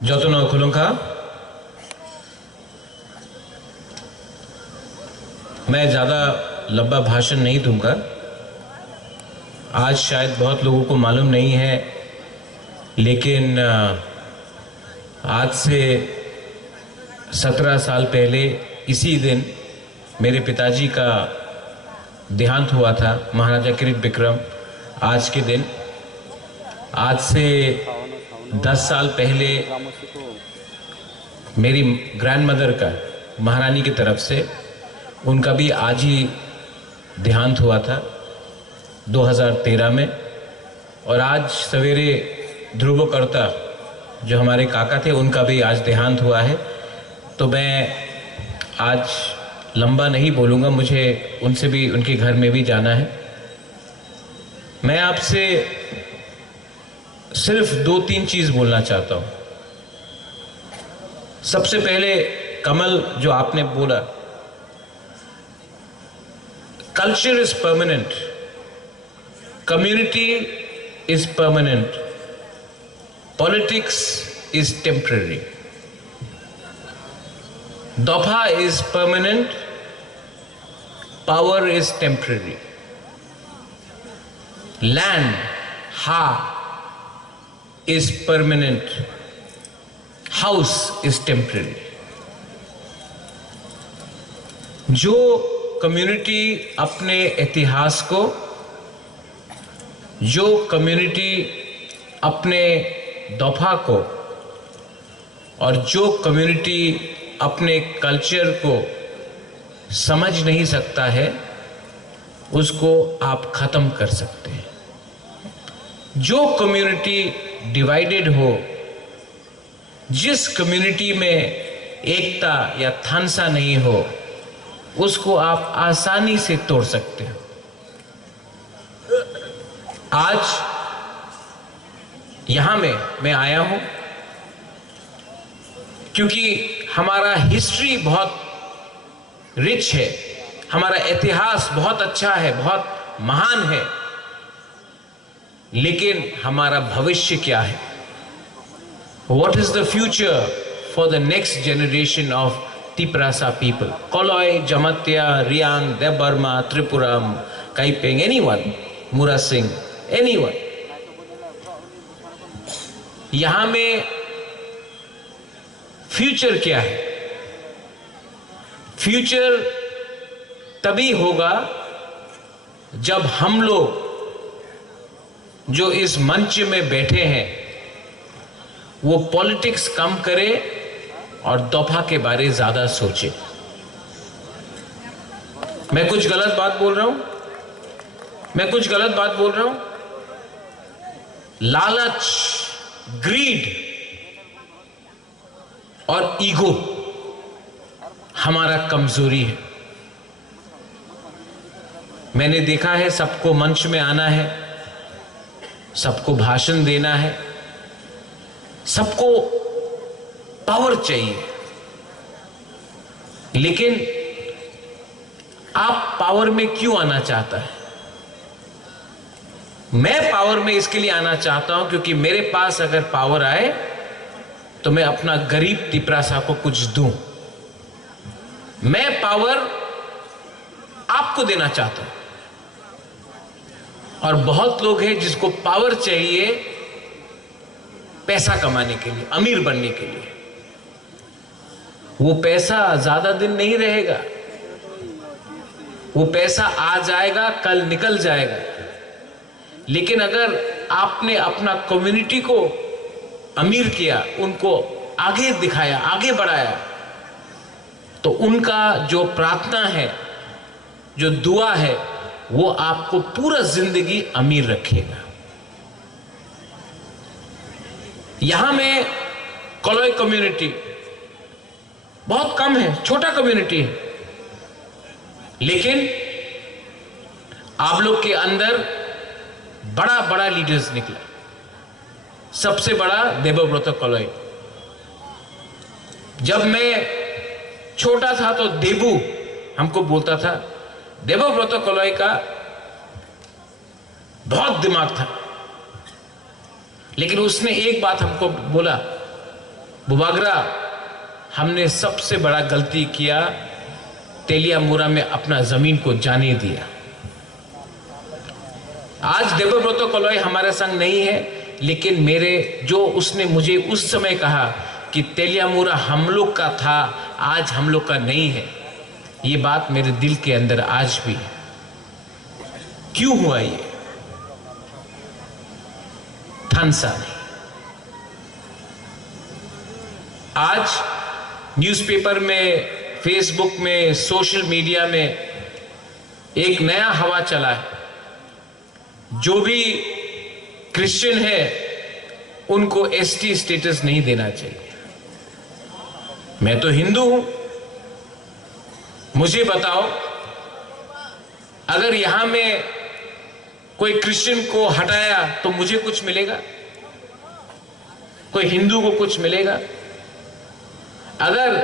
যতন खुलूंगा। मैं ज़्यादा लंबा भाषण नहीं दूंगा। आज शायद बहुत लोगों को मालूम नहीं है, लेकिन आज से 17 साल पहले इसी दिन मेरे पिताजी का देहांत हुआ था, महाराजा किरीट बिक्रम। आज के दिन, आज से 10 साल पहले मेरी ग्रैंडमदर का, महारानी की तरफ से, उनका भी आज ही देहांत हुआ था 2013 में। और आज सवेरे ध्रुवकर्ता जो हमारे काका थे, उनका भी आज देहांत हुआ है। तो मैं आज लंबा नहीं बोलूँगा, मुझे उनसे भी, उनके घर में भी जाना है। मैं आपसे सिर्फ 2-3 चीज़ बोलना चाहता हूँ। सबसे पहले कमल, जो आपने बोला, culture is permanent, community is permanent, politics is temporary. दफा is permanent, power is temporary. Land, हा is permanent, house is temporary। जो कम्युनिटी अपने इतिहास को, जो कम्युनिटी अपने दफा को, और जो कम्युनिटी अपने कल्चर को समझ नहीं सकता है, उसको आप खत्म कर सकते हैं। जो कम्युनिटी डिवाइडेड हो, जिस कम्युनिटी में एकता या थानसा नहीं हो, उसको आप आसानी से तोड़ सकते हो। आज यहां मैं आया हूं क्योंकि हमारा हिस्ट्री बहुत रिच है, हमारा इतिहास बहुत अच्छा है, बहुत महान है। लेकिन हमारा भविष्य क्या है? What is the future for the next generation of Tiprasa people? Koloi, Jamatya, Riang, Debarma, Tripuram, Kaipeng, anyone, Mura Singh, anyone. यहां में फ्यूचर क्या है? फ्यूचर तभी होगा जब हम लोग जो इस मंच में बैठे हैं, वो पॉलिटिक्स कम करें और दफा के बारे ज्यादा सोचें। मैं कुछ गलत बात बोल रहा हूं? मैं कुछ गलत बात बोल रहा हूं? लालच, ग्रीड और ईगो हमारा कमजोरी है। मैंने देखा है, सबको मंच में आना है, सबको भाषण देना है, सबको पावर चाहिए। लेकिन आप पावर में क्यों आना चाहता है? मैं पावर में इसके लिए आना चाहता हूं क्योंकि मेरे पास अगर पावर आए तो मैं अपना गरीब तिपरासा को कुछ दूं। मैं पावर आपको देना चाहता हूं। और बहुत लोग हैं जिसको पावर चाहिए पैसा कमाने के लिए, अमीर बनने के लिए। वो पैसा ज्यादा दिन नहीं रहेगा, वो पैसा आ जाएगा, कल निकल जाएगा। लेकिन अगर आपने अपना कम्युनिटी को अमीर किया, उनको आगे दिखाया, आगे बढ़ाया, तो उनका जो प्रार्थना है, जो दुआ है, वो आपको पूरा जिंदगी अमीर रखेगा। यहां में कोलोई कम्युनिटी बहुत कम है, छोटा कम्युनिटी है, लेकिन आप लोग के अंदर बड़ा बड़ा लीडर्स निकला। सबसे बड़ा देवव्रत कोलोई। जब मैं छोटा था तो देबू हमको बोलता था। देवव्रत कोलोई का बहुत दिमाग था, लेकिन उसने एक बात हमको बोला बुबागरा, हमने सबसे बड़ा गलती किया, तेलियामुरा में अपना जमीन को जाने दिया। आज देवव्रत कलॉय हमारे संग नहीं है, लेकिन मेरे जो उसने मुझे उस समय कहा कि तेलियामुरा हम लोग का था, आज हम लोग का नहीं है, ये बात मेरे दिल के अंदर आज भी है। क्यों हुआ ये? थानसा नहीं। आज न्यूज़पेपर में, फेसबुक में, सोशल मीडिया में एक नया हवा चला है, जो भी क्रिश्चियन है उनको एसटी स्टेटस नहीं देना चाहिए। मैं तो हिंदू हूं, मुझे बताओ, अगर यहां में कोई क्रिश्चियन को हटाया तो मुझे कुछ मिलेगा? कोई हिंदू को कुछ मिलेगा? अगर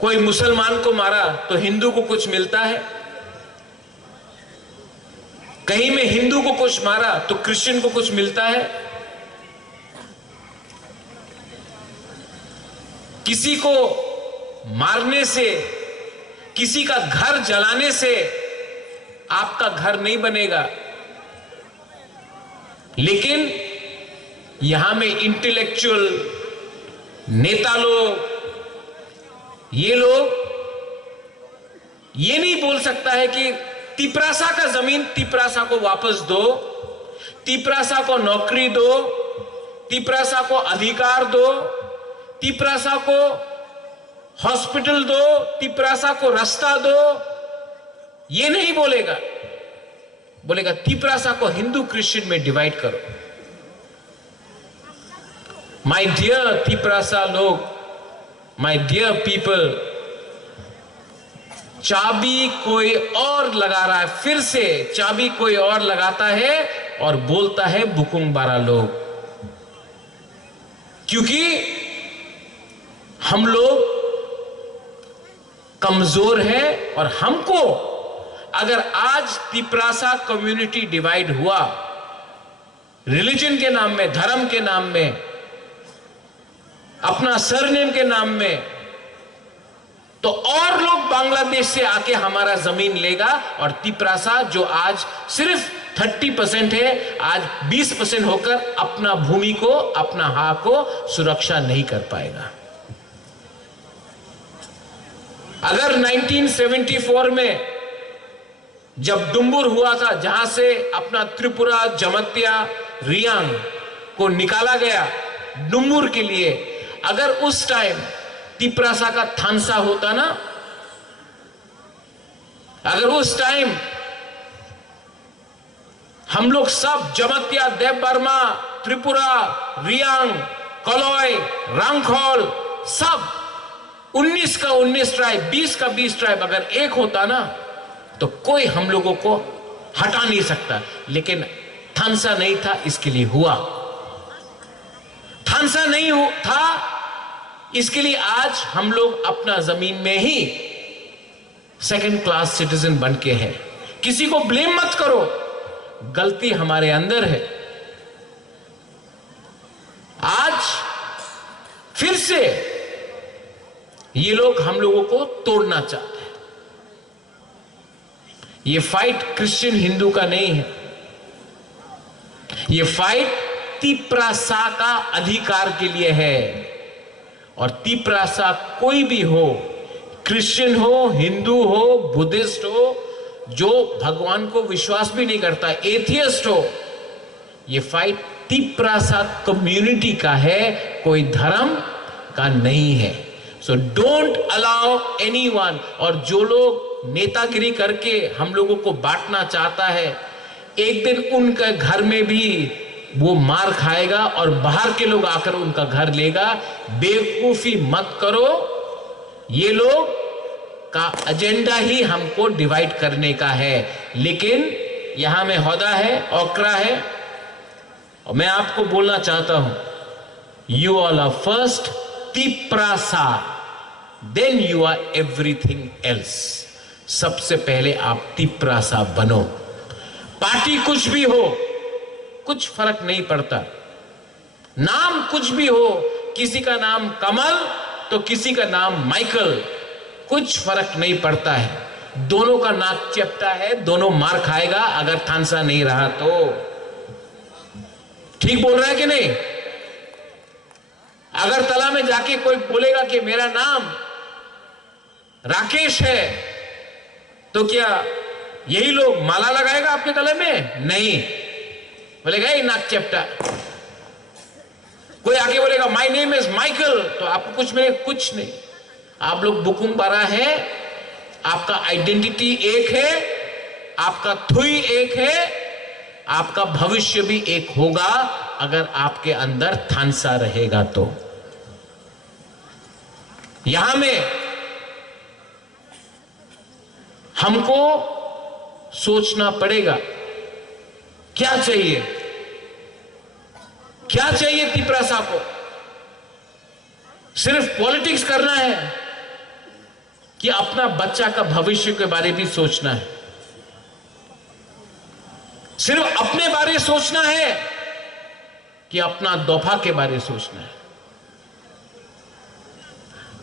कोई मुसलमान को मारा तो हिंदू को कुछ मिलता है? कहीं में हिंदू को कुछ मारा तो क्रिश्चियन को कुछ मिलता है? किसी को मारने से, किसी का घर जलाने से आपका घर नहीं बनेगा, लेकिन यहां में इंटेलेक्चुअल नेता लोग, ये लोग ये नहीं बोल सकता है कि तिपरासा का जमीन तिपरासा को वापस दो, तिपरासा को नौकरी दो, तिपरासा को अधिकार दो, तिपरासा को हॉस्पिटल दो, तिपरासा को रास्ता दो। ये नहीं बोलेगा, बोलेगा तिपरासा को हिंदू क्रिश्चियन में डिवाइड करो। माय डियर तिपरासा लोग, माय डियर पीपल, चाबी कोई और लगा रहा है, फिर से चाबी कोई और लगाता है और बोलता है बुकुंग बारा लोग, क्योंकि हम लोग कमजोर हैं। और हमको अगर आज तिपरासा कम्युनिटी डिवाइड हुआ रिलीजन के नाम में, धर्म के नाम में, अपना सरनेम के नाम में, तो और लोग बांग्लादेश से आके हमारा जमीन लेगा और तिपरासा जो आज सिर्फ 30% है, आज 20% होकर अपना भूमि को, अपना हक को सुरक्षा नहीं कर पाएगा। अगर 1974 में जब डुम्बुर हुआ था, जहां से अपना त्रिपुरा, जमत्या, रियांग को निकाला गया डुम्बुर के लिए, अगर उस टाइम तिपरासा का थानसा होता ना, अगर उस टाइम हम लोग सब जमत्या, देव बर्मा, त्रिपुरा, रियांग, कलॉय, रांगखोल, सब 19 का 19 ट्राइब, 20 का 20 ट्राइब अगर एक होता ना, तो कोई हम लोगों को हटा नहीं सकता। लेकिन थानसा नहीं था, इसके लिए हुआ। थानसा नहीं था, इसके लिए आज हम लोग अपना जमीन में ही सेकंड क्लास सिटीजन बन के हैं। किसी को ब्लेम मत करो, गलती हमारे अंदर है। आज फिर से ये लोग हम लोगों को तोड़ना चाहते हैं। ये फाइट क्रिश्चियन हिंदू का नहीं है, ये फाइट तिपरासा का अधिकार के लिए है। और तिपरासा कोई भी हो, क्रिश्चियन हो, हिंदू हो, बुद्धिस्ट हो, जो भगवान को विश्वास भी नहीं करता, एथियस्ट हो, ये फाइट तिपरासा कम्युनिटी का है, कोई धर्म का नहीं है। So don't allow anyone. और जो लोग नेतागिरी करके हम लोगों को बांटना चाहता है, एक दिन उनके घर में भी वो मार खाएगा और बाहर के लोग आकर उनका घर लेगा। बेवकूफी मत करो, ये लोग का एजेंडा ही हमको डिवाइड करने का है। लेकिन यहां में होदा है, ओकरा है, और मैं आपको बोलना चाहता हूं, you all are first Tiprasa, then you are everything else. सबसे पहले आप तिपरासा बनो। पार्टी कुछ भी हो, कुछ फर्क नहीं पड़ता, नाम कुछ भी हो, किसी का नाम कमल तो किसी का नाम माइकल, कुछ फर्क नहीं पड़ता है। दोनों का नाक चपटा है, दोनों मार खाएगा अगर थानसा नहीं रहा तो। ठीक बोल रहा है कि नहीं? अगर तला में जाके कोई बोलेगा कि मेरा नाम राकेश है, तो क्या यही लोग माला लगाएगा आपके गले में? नहीं, बोलेगा ये नाक चपटा। कोई आके बोलेगा माय नेम इज माइकल, तो आपको कुछ मिले? कुछ नहीं। आप लोग बुकुम बारा है, आपका आइडेंटिटी एक है, आपका थुई एक है, आपका भविष्य भी एक होगा अगर आपके अंदर थानसा रहेगा तो। यहां में हमको सोचना पड़ेगा क्या चाहिए, क्या चाहिए तिपरासा को? सिर्फ पॉलिटिक्स करना है कि अपना बच्चा का भविष्य के बारे में सोचना है? सिर्फ अपने बारे सोचना है कि अपना दोफा के बारे सोचना है?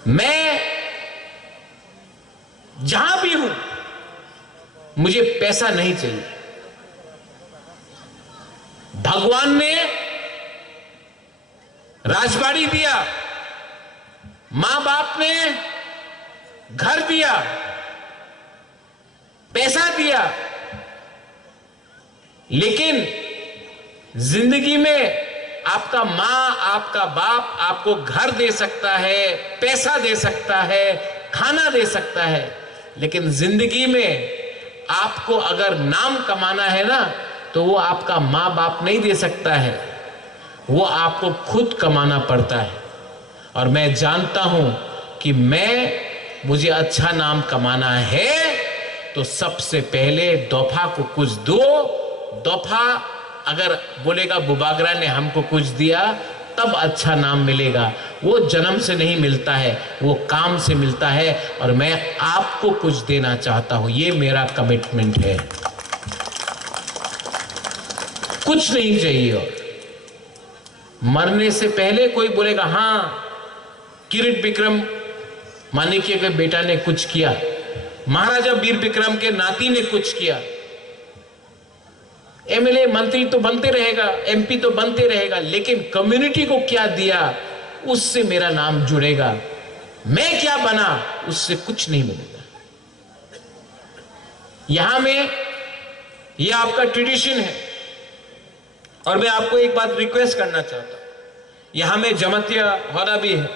मैं जहां भी हूं मुझे पैसा नहीं चाहिए। भगवान ने राजबाड़ी दिया, मां बाप ने घर दिया, पैसा दिया, लेकिन जिंदगी में आपका मां, आपका बाप आपको घर दे सकता है, पैसा दे सकता है, खाना दे सकता है, लेकिन जिंदगी में आपको अगर नाम कमाना है ना, तो वो आपका मां बाप नहीं दे सकता है, वो आपको खुद कमाना पड़ता है। और मैं जानता हूं कि मुझे अच्छा नाम कमाना है तो सबसे पहले दोफा को कुछ दो। दोफा अगर बोलेगा बुबागरा ने हमको कुछ दिया, तब अच्छा नाम मिलेगा। वो जन्म से नहीं मिलता है, वो काम से मिलता है। और मैं आपको कुछ देना चाहता हूं, ये मेरा कमिटमेंट है। कुछ नहीं चाहिए। और मरने से पहले कोई बोलेगा हाँ किरीट विक्रम माणिक्य के बेटा ने कुछ किया, महाराजा वीर विक्रम के नाती ने कुछ किया। एमएलए मंत्री तो बनते रहेगा, एमपी तो बनते रहेगा, लेकिन कम्युनिटी को क्या दिया उससे मेरा नाम जुड़ेगा। मैं क्या बना उससे कुछ नहीं मिलेगा। यहां में यह आपका ट्रेडिशन है। और मैं आपको एक बात रिक्वेस्ट करना चाहता हूं, यहां में जमतिया होना भी है।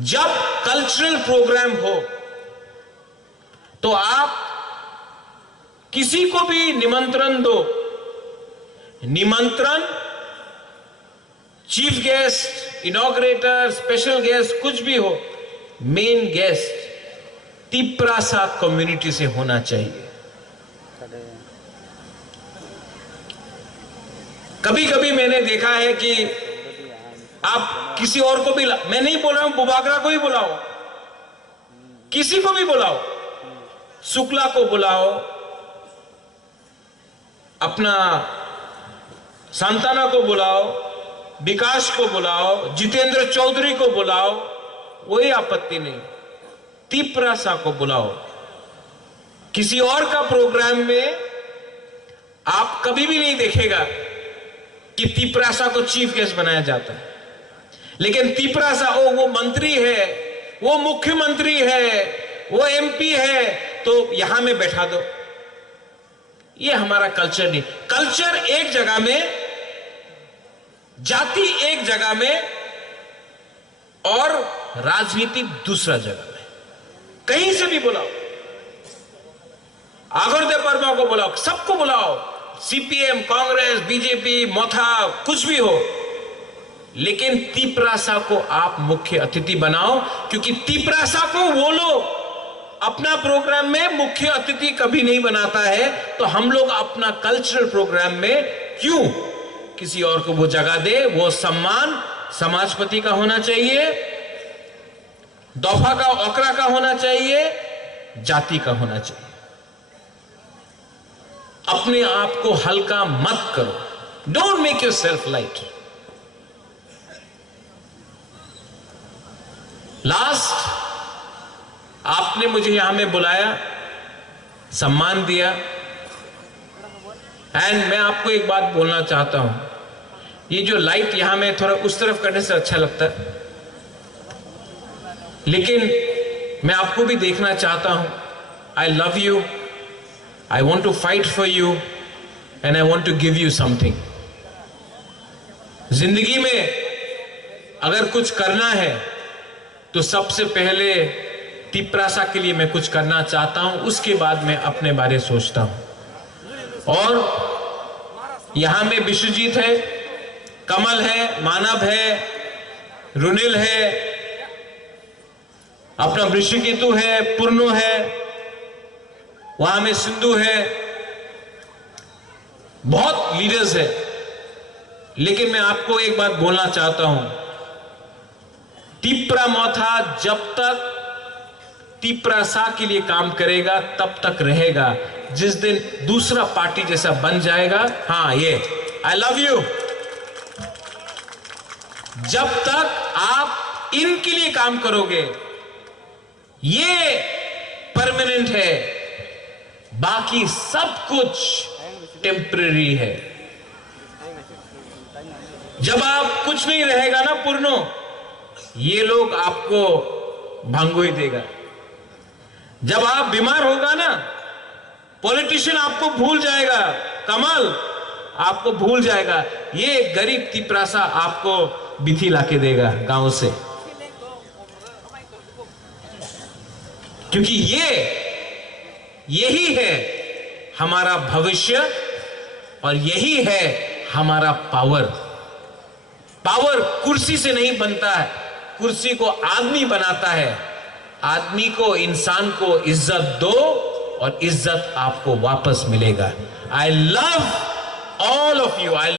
जब कल्चरल प्रोग्राम हो तो आप किसी को भी निमंत्रण दो। निमंत्रण चीफ गेस्ट, इनॉग्रेटर, स्पेशल गेस्ट कुछ भी हो, मेन गेस्ट तिपरासा कम्युनिटी से होना चाहिए। कभी कभी मैंने देखा है कि आप किसी और को भी मैं नहीं बोल रहा हूं, बुबागरा को ही बुलाओ, किसी को भी बुलाओ, शुक्ला को बुलाओ, अपना सांताना को बुलाओ, विकास को बुलाओ, जितेंद्र चौधरी को बुलाओ, कोई आपत्ति नहीं। तिपरासा को बुलाओ। किसी और का प्रोग्राम में आप कभी भी नहीं देखेगा कि तिपरासा को चीफ गेस्ट बनाया जाता है। लेकिन तिपरासा वो मंत्री है, वो मुख्यमंत्री है, वो एमपी है, तो यहां में बैठा दो। ये हमारा कल्चर नहीं। कल्चर एक जगह में, जाति एक जगह में, और राजनीति दूसरा जगह में। कहीं से भी बुलाओ, आगरदेव वर्मा को बुलाओ, सबको बुलाओ, सीपीएम, कांग्रेस, बीजेपी, मोथा, कुछ भी हो, लेकिन तिपरासा को आप मुख्य अतिथि बनाओ। क्योंकि तिपरासा को वो लोग अपना प्रोग्राम में मुख्य अतिथि कभी नहीं बनाता है, तो हम लोग अपना कल्चरल प्रोग्राम में क्यों किसी और को वो जगह दे? वो सम्मान समाजपति का होना चाहिए, दोफा का, ओकरा का होना चाहिए, जाति का होना चाहिए। अपने आप को हल्का मत करो। Don't make your self light. Last, आपने मुझे यहां में बुलाया, सम्मान दिया, एंड मैं आपको एक बात बोलना चाहता हूं, ये जो लाइट यहां में थोड़ा उस तरफ करने से अच्छा लगता है, लेकिन मैं आपको भी देखना चाहता हूं। I love you, I want to fight for you, and I want to give you something. जिंदगी में अगर कुछ करना है तो सबसे पहले तिपरासा के लिए मैं कुछ करना चाहता हूं, उसके बाद मैं अपने बारे सोचता हूं। और यहां में विश्वजीत है, कमल है, मानव है, रुनिल है, अपना वृषकेतु है, पूर्णो है, वहां में सिंधु है, बहुत लीडर्स है। लेकिन मैं आपको एक बात बोलना चाहता हूं, तिपरामोथा जब तक तिपरासा के लिए काम करेगा तब तक रहेगा। जिस दिन दूसरा पार्टी जैसा बन जाएगा, हाँ ये आई लव यू, जब तक आप इनके लिए काम करोगे ये परमानेंट है, बाकी सब कुछ टेम्परेरी है। जब आप कुछ नहीं रहेगा ना पूर्णो, ये लोग आपको भांगो ही देगा। जब आप बीमार होगा ना, पॉलिटिशियन आपको भूल जाएगा, कमल आपको भूल जाएगा, ये गरीब तिपरासा आपको बिथी लाके देगा गांव से। क्योंकि यही है हमारा भविष्य और यही है हमारा पावर। पावर कुर्सी से नहीं बनता है, कुर्सी को आदमी बनाता है। आदमी को, इंसान को इज्जत दो और इज्जत आपको वापस मिलेगा। I love all of you.